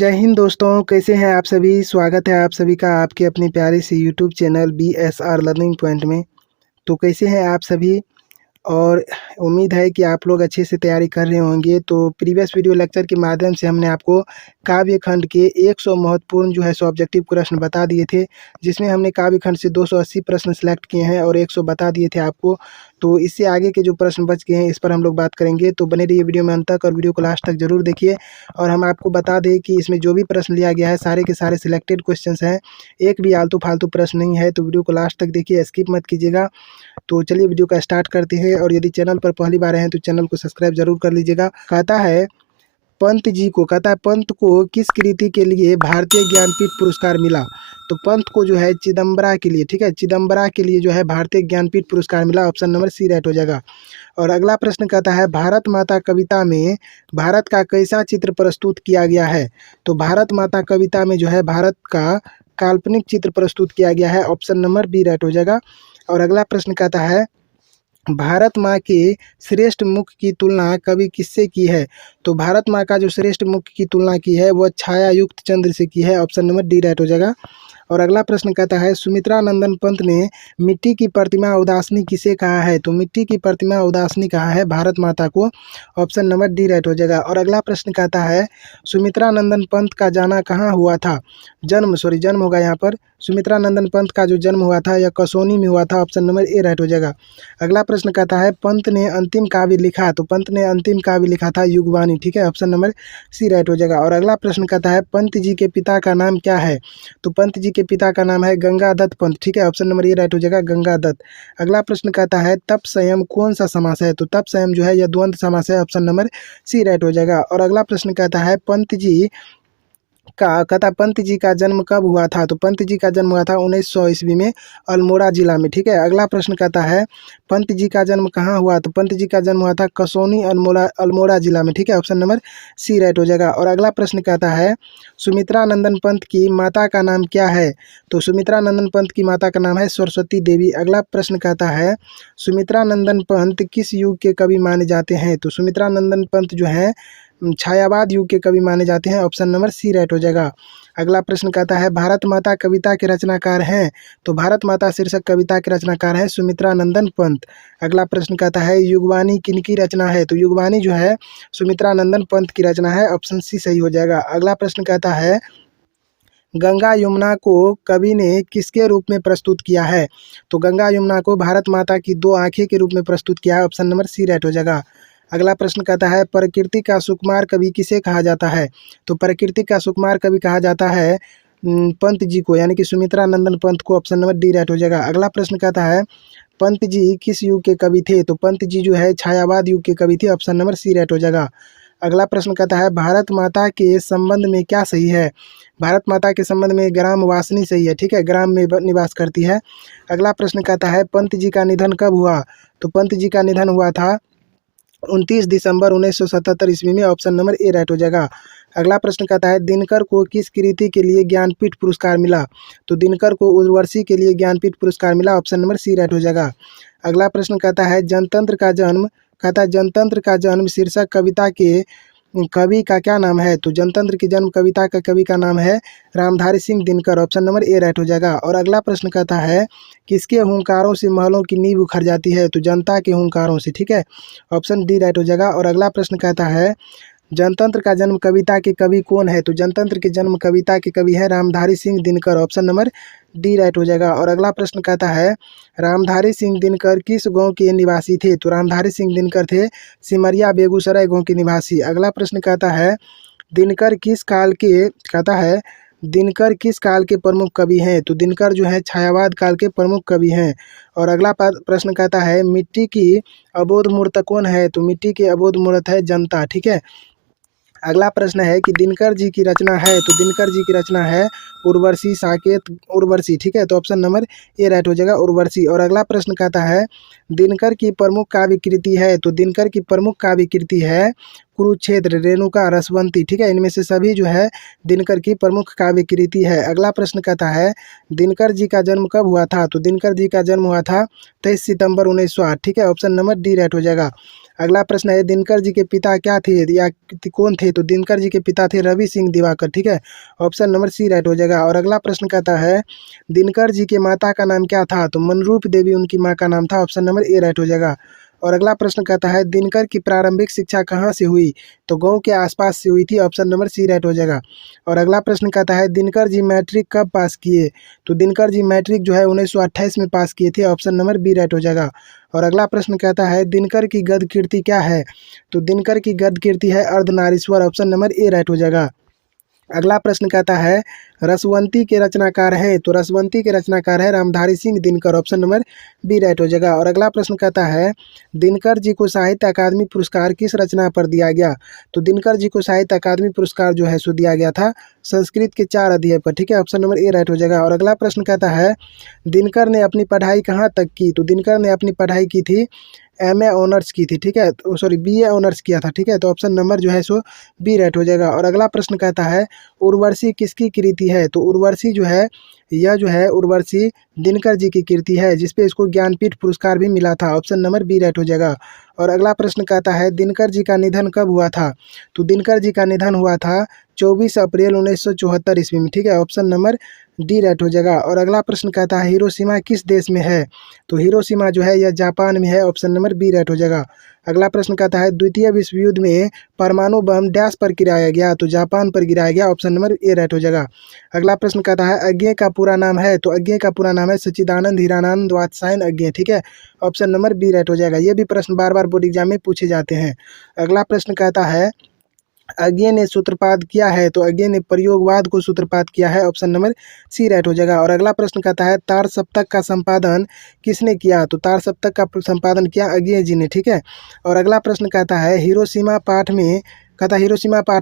जय हिंद दोस्तों, कैसे हैं आप सभी। स्वागत है आप सभी का आपके अपने प्यारे से YouTube channel BSR learning point में। तो कैसे हैं आप सभी, और उम्मीद है कि आप लोग अच्छे से तैयारी कर रहे होंगे। तो प्रीवियस वीडियो लेक्चर के माध्यम से हमने आपको काव्य खंड के 100 महत्वपूर्ण जो है सो ऑब्जेक्टिव प्रश्न बता दिए थे, जिसमें हमने काव्य खंड से 280 प्रश्न सेलेक्ट किए हैं और 100 बता दिए थे आपको। तो इससे आगे के जो प्रश्न बच गए हैं इस पर हम लोग बात करेंगे। तो बने रहिए वीडियो में अंत तक और वीडियो को लास्ट तक जरूर देखिए। और हम आपको बता दें कि इसमें जो भी प्रश्न लिया गया है सारे के सारे सिलेक्टेड क्वेश्चन हैं, एक भी आलतू फालतू प्रश्न नहीं है। तो वीडियो को लास्ट तक देखिए, स्किप मत कीजिएगा। तो चलिए वीडियो का स्टार्ट करते हैं। और यदि चैनल पर पहली बार हैं तो चैनल को सब्सक्राइब जरूर कर लीजिएगा। कहता है पंत को किस कृति के लिए भारतीय ज्ञानपीठ पुरस्कार मिला। तो पंत को जो है चिदम्बरा के लिए, ठीक है, चिदम्बरा के लिए जो है भारतीय ज्ञानपीठ पुरस्कार मिला। ऑप्शन नंबर सी राइट हो जाएगा। और अगला प्रश्न कहता है भारत माता कविता में भारत का कैसा चित्र प्रस्तुत किया गया है। तो भारत माता कविता में जो है भारत का काल्पनिक चित्र प्रस्तुत किया गया है। ऑप्शन नंबर बी राइट हो जाएगा। और अगला प्रश्न कहता है भारत माँ के श्रेष्ठ मुख की तुलना कवि किससे की है। तो भारत माँ का जो श्रेष्ठ मुख की तुलना की है वह छाया युक्त चंद्र से की है। ऑप्शन नंबर डी राइट हो जाएगा। और अगला प्रश्न कहता है सुमित्रा नंदन पंत ने मिट्टी की प्रतिमा उदासनी किसे कहा है। तो मिट्टी की प्रतिमा उदासनी कहा है भारत माता को। ऑप्शन नंबर डी राइट हो जाएगा। और अगला प्रश्न कहता है सुमित्रा नंदन पंत का जाना कहाँ हुआ था। जन्म होगा यहाँ पर। सुमित्रा नंदन पंत का जो जन्म हुआ था यह कसौनी में हुआ था। ऑप्शन नंबर ए राइट हो जाएगा। अगला प्रश्न कहता है पंत ने अंतिम काव्य लिखा। तो पंत ने अंतिम काव्य लिखा था युगवाणी, ठीक है, ऑप्शन नंबर सी राइट हो जाएगा। और अगला प्रश्न कहता है पंत जी के पिता का नाम क्या है। तो पंत जी के पिता का नाम है गंगादत्त पंत, ठीक है, ऑप्शन नंबर ए राइट हो जाएगा, गंगादत्त। अगला प्रश्न कहता है तप संयम कौन सा समास है। तो तप संयम जो है यह द्वंद्व समास है। ऑप्शन नंबर सी राइट हो जाएगा। और अगला प्रश्न कहता है पंत जी का जन्म कब हुआ था। तो पंत जी का जन्म हुआ था 1900 ईस्वी में अल्मोड़ा जिला में, ठीक है। अगला प्रश्न कहता है पंत जी का जन्म कहाँ हुआ। तो पंत जी का जन्म हुआ था कसौनी अल्मोड़ा जिला में, ठीक है, ऑप्शन नंबर सी राइट हो जाएगा। और अगला प्रश्न कहता है सुमित्रा नंदन पंत की माता का नाम क्या है। तो सुमित्रा नंदन पंत की माता का नाम है सरस्वती देवी। अगला प्रश्न कहता है सुमित्रा नंदन पंत किस युग के कवि माने जाते हैं। तो सुमित्रा नंदन पंत जो है छायावाद युग के कवि माने जाते हैं। ऑप्शन नंबर सी राइट हो जाएगा। अगला प्रश्न कहता है भारत माता कविता के रचनाकार हैं। तो भारत माता शीर्षक कविता के रचनाकार हैं सुमित्रा नंदन पंत। अगला प्रश्न कहता है युगवाणी किनकी रचना है। तो युगवाणी जो है सुमित्रा नंदन पंत की रचना है। ऑप्शन सी सही हो जाएगा। अगला प्रश्न कहता है गंगा यमुना को कवि ने किसके रूप में प्रस्तुत किया है। तो गंगा यमुना को भारत माता की दो आंखें के रूप में प्रस्तुत किया है। ऑप्शन नंबर सी राइट हो जाएगा। अगला प्रश्न कहता है प्रकृति का सुकुमार कवि किसे कहा जाता है। तो प्रकृति का सुकुमार कवि कहा जाता है पंत जी को, यानी कि सुमित्रा नंदन पंत को। ऑप्शन नंबर डी राइट हो जाएगा। अगला प्रश्न कहता है पंत जी किस युग के कवि थे। तो पंत जी जो है छायावाद युग के कवि थे। ऑप्शन नंबर सी राइट हो जाएगा। अगला प्रश्न कहता है भारत माता के संबंध में क्या सही है। भारत माता के संबंध में ग्राम वासनी सही है, ठीक है, ग्राम में निवास करती है। अगला प्रश्न कहता है पंत जी का निधन कब हुआ। तो पंत जी का निधन हुआ था 29 दिसंबर 1977 ईस्वी में। ऑप्शन नंबर ए राइट हो जाएगा। अगला प्रश्न कहता है दिनकर को किस कृति के लिए ज्ञानपीठ पुरस्कार मिला। तो दिनकर को उर्वशी के लिए ज्ञानपीठ पुरस्कार मिला। ऑप्शन नंबर सी राइट हो जाएगा। अगला प्रश्न कहता है जनतंत्र का जन्म शीर्षक कविता के कवि का क्या नाम है। तो जनतंत्र की जन्म कविता का कवि का नाम है Ramdhari Singh Dinkar. Option number A right हो जाएगा। और अगला प्रश्न कहता है किसके हुंकारों से महलों की नींव उखड़ जाती है। तो जनता के हुंकारों से, ठीक है, ऑप्शन डी राइट हो जाएगा। और अगला प्रश्न कहता है जनतंत्र का जन्म कविता के कवि कौन है। तो जनतंत्र के जन्म कविता के कवि है Ramdhari Singh Dinkar. Option number D right हो जाएगा। और अगला प्रश्न कहता है रामधारी सिंह दिनकर किस गांव के निवासी थे। तो रामधारी सिंह दिनकर थे सिमरिया बेगूसराय गांव के निवासी। अगला प्रश्न कहता है दिनकर किस काल के प्रमुख कवि हैं। तो दिनकर जो है छायावाद काल के प्रमुख कवि हैं। और अगला प्रश्न कहता है मिट्टी की अबोध मूर्त कौन है। तो मिट्टी की अबोध मूर्त है जनता, ठीक है। अगला प्रश्न है कि दिनकर जी की रचना है। तो दिनकर जी की रचना है उर्वशी साकेत उर्वशी, ठीक है, तो ऑप्शन नंबर ए राइट हो जाएगा, उर्वशी। और अगला प्रश्न कहता है दिनकर की प्रमुख काव्य कृति है। तो दिनकर की प्रमुख काव्य कृति है कुरुक्षेत्र, रेणुका, रसवंती, ठीक है, इनमें से सभी जो है दिनकर की प्रमुख काव्य कृति है। अगला प्रश्न कहता है दिनकर जी का जन्म कब हुआ था। तो दिनकर जी का जन्म हुआ था 23 सितंबर 1908, ठीक है, ऑप्शन नंबर डी राइट हो जाएगा। अगला प्रश्न है दिनकर जी के पिता क्या थे या कौन थे, तो दिनकर जी के पिता थे रवि सिंह दिवाकर, ठीक है। ऑप्शन नंबर सी राइट हो जाएगा। और अगला प्रश्न कहता है दिनकर जी के माता का नाम क्या था, तो मनरूप देवी उनकी माँ का नाम था। ऑप्शन नंबर ए राइट हो जाएगा। और अगला प्रश्न कहता है दिनकर की प्रारंभिक शिक्षा कहाँ से हुई, तो गांव के आसपास से हुई थी। ऑप्शन नंबर सी राइट हो जाएगा। और अगला प्रश्न कहता है दिनकर जी मैट्रिक कब पास किए, तो दिनकर जी मैट्रिक जो है 1928 में पास किए थे। ऑप्शन नंबर बी राइट हो जाएगा। और अगला प्रश्न कहता है दिनकर की गद्य कीर्ति क्या है, तो दिनकर की गद्य कीर्ति है Ardhanarishwar. Option number A right हो जाएगा। अगला प्रश्न कहता है रसवंती के रचनाकार हैं, तो रसवंती के रचनाकार है Ramdhari Singh Dinkar. Option number B right हो जाएगा। और अगला प्रश्न कहता है दिनकर जी को साहित्य अकादमी पुरस्कार किस रचना पर दिया गया, तो दिनकर जी को साहित्य अकादमी पुरस्कार जो है सो दिया गया था संस्कृत के 4 अध्याय पर, ठीक है। ऑप्शन नंबर ए राइट हो जाएगा। और अगला प्रश्न कहता है दिनकर ने अपनी पढ़ाई कहाँ तक की, तो दिनकर ने अपनी पढ़ाई की थी एमए ऑनर्स की थी, ठीक है, तो सॉरी बीए ऑनर्स किया था, ठीक है। तो ऑप्शन नंबर जो है सो बी राइट हो जाएगा। और अगला प्रश्न कहता है उर्वशी किसकी कृति है, तो उर्वशी जो है यह जो है उर्वशी दिनकर जी की कृति है जिसपे इसको ज्ञानपीठ पुरस्कार भी मिला था। ऑप्शन नंबर बी राइट हो जाएगा। और अगला प्रश्न कहता है दिनकर जी का निधन कब हुआ था, तो दिनकर जी का निधन हुआ था 24 अप्रैल 1974 ईस्वी में, ठीक है। ऑप्शन नंबर डी राइट हो जाएगा। और अगला प्रश्न कहता है हिरोशिमा किस देश में है, तो हिरोशिमा जो है यह जापान में है। ऑप्शन नंबर बी राइट हो जाएगा। अगला प्रश्न कहता है द्वितीय विश्व युद्ध में परमाणु बम डैश पर गिराया गया, तो जापान पर गिराया गया। ऑप्शन नंबर ए राइट हो जाएगा। अगला प्रश्न कहता है अज्ञेय का पूरा नाम है, तो अज्ञेय का पूरा नाम है सच्चिदानंद हीरानंद वात्स्यायन अज्ञेय, ठीक है। ऑप्शन नंबर बी राइट हो जाएगा। ये भी प्रश्न बार बार बोर्ड एग्जाम में पूछे जाते हैं। अगला प्रश्न कहता है अज्ञेय ने सूत्रपात किया है, तो अज्ञेय ने प्रयोगवाद को सूत्रपात किया है। ऑप्शन नंबर सी राइट हो जाएगा। और अगला प्रश्न कहता है तार सप्तक का संपादन किसने किया, तो तार सप्तक का संपादन किया अज्ञेय जी ने, ठीक है। और अगला प्रश्न कहता है हिरोशिमा पाठ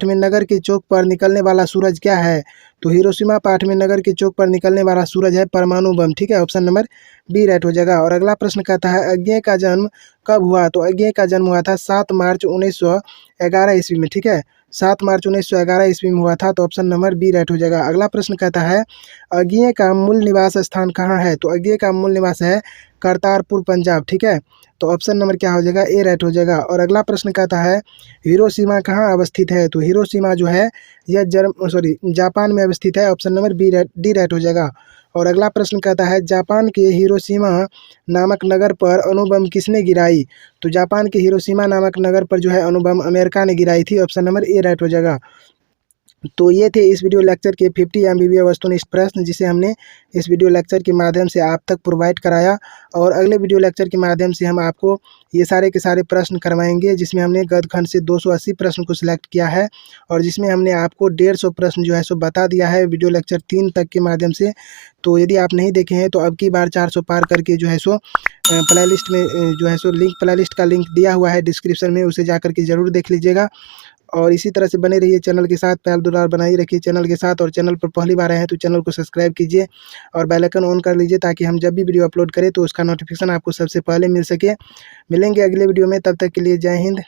में नगर के चौक पर निकलने वाला सूरज क्या है, तो हिरोशिमा पाठ में नगर के चौक पर निकलने वाला सूरज है परमाणु बम, ठीक है। ऑप्शन नंबर बी राइट हो जाएगा। और अगला प्रश्न कहता है अज्ञेय का जन्म कब हुआ, तो अज्ञेय का जन्म हुआ था 7 मार्च 1911 ईस्वी में, ठीक है। 7 मार्च 1911 ईस्वी में हुआ था। तो ऑप्शन नंबर बी राइट हो जाएगा। अगला प्रश्न कहता है अज्ञेय का मूल निवास स्थान कहाँ है, तो अज्ञेय का मूल निवास है करतारपुर पंजाब, ठीक है। तो ऑप्शन नंबर क्या हो जाएगा ए राइट हो जाएगा। और अगला प्रश्न कहता है हिरोशिमा कहाँ अवस्थित है, तो हिरोशिमा जो है यह जापान में अवस्थित है। ऑप्शन नंबर डी राइट हो जाएगा। और अगला प्रश्न कहता है जापान के हिरोशिमा नामक नगर पर अणुबम किसने गिराई, तो जापान के हिरोशिमा नामक नगर पर जो है अणुबम अमेरिका ने गिराई थी। ऑप्शन नंबर ए राइट हो जाएगा। तो ये थे इस वीडियो लेक्चर के 50 एमबीबीएस वस्तुनिष्ठ प्रश्न जिसे हमने इस वीडियो लेक्चर के माध्यम से आप तक प्रोवाइड कराया। और अगले वीडियो लेक्चर के माध्यम से हम आपको ये सारे के सारे प्रश्न करवाएंगे जिसमें हमने गद्य खंड से 280 प्रश्न को सिलेक्ट किया है और जिसमें हमने आपको 150 प्रश्न जो है सो बता दिया है वीडियो लेक्चर 3 तक के माध्यम से। तो यदि आप नहीं देखे हैं तो अब की बार 400 पार करके जो है सो प्ले लिस्ट में जो है सो प्ले लिस्ट का लिंक दिया हुआ है डिस्क्रिप्शन में, उसे जा करके ज़रूर देख लीजिएगा। और इसी तरह से बने रहिए चैनल के साथ, प्यार दुलार बनाए रखिए चैनल के साथ। और चैनल पर पहली बार आए हैं तो चैनल को सब्सक्राइब कीजिए और बेल आइकन ऑन कर लीजिए ताकि हम जब भी वीडियो अपलोड करें तो उसका नोटिफिकेशन आपको सबसे पहले मिल सके। मिलेंगे अगले वीडियो में, तब तक के लिए जय हिंद।